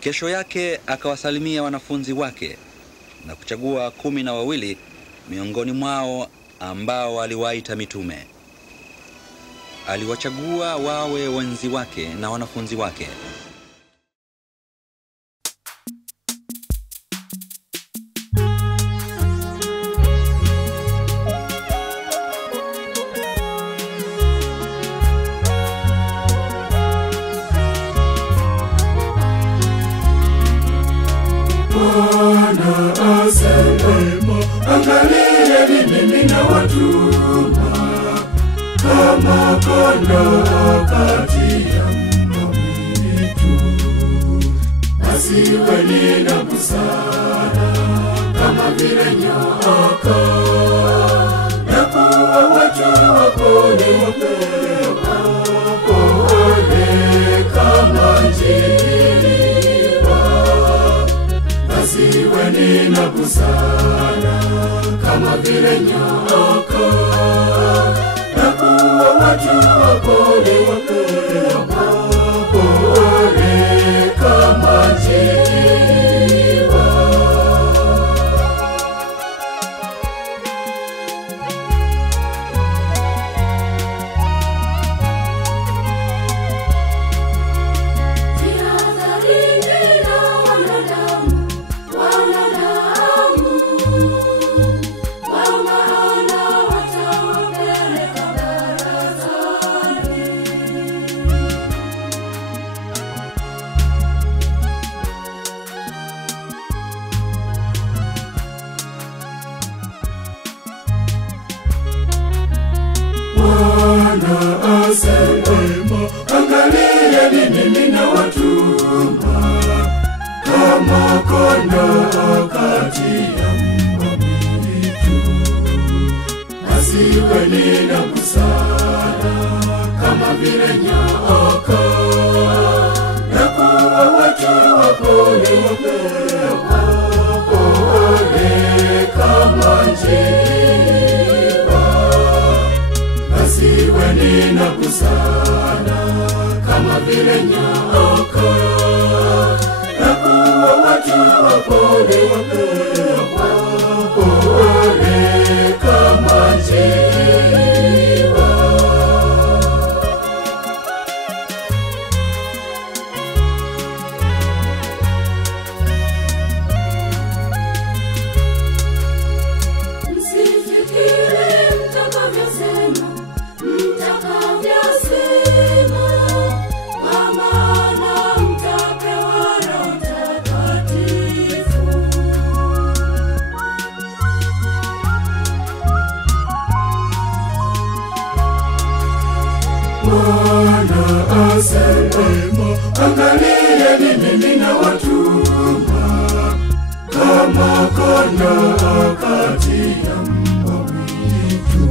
Kesho yake akawasalimia wanafunzi wake na kuchagua 12 miongoni mwao ambao aliwaita mitume. Aliwachagua wawe wenzi wake na wanafunzi wake. Bwana asema, angalieni mimi nawatuma kama kondoo kati ya mwitu. Asiweni na busara kama vile nyoka, na kuwa watu wapole wapole kama njiwa. Asiweni na busara kama vile nyoka, na kuwa watu wapole wapole kama njiwa. Bwana asema, angalieni mimi nawatuma kama kondoo kati ya mwitu. Asiweni na busara kama vile nyoka, na kuwa watu wapole wapole kama njiwa. Asiweni na busara kama vile nyoka, na kuwa watu wapole wapole kama njiwa. Bwana asema, angalieni mimi nawatuma kama kondoo kati ya mwitu.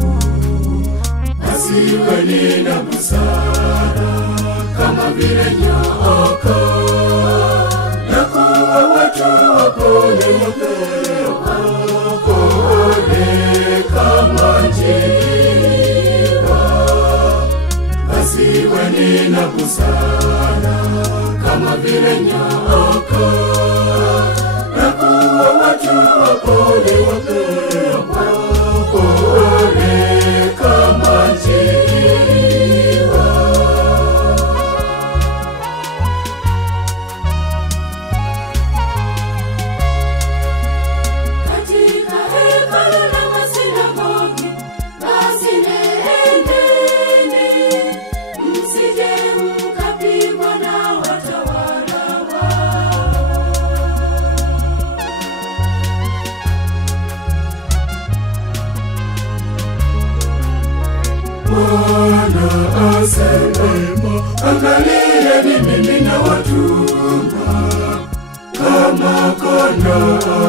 Asiweni na busara kama vile nyoka, na kuwa watu wapole wapole kama njiwa. Asiweni na busara kama vile nyoka, na kuwa watu wapole wapole kama njiwa. Katika hekalu na masinagogi, basi nendeni, msije mkapigwa na watawala wao. Bwana asema, angalieni mimi nawatuma kama kondoo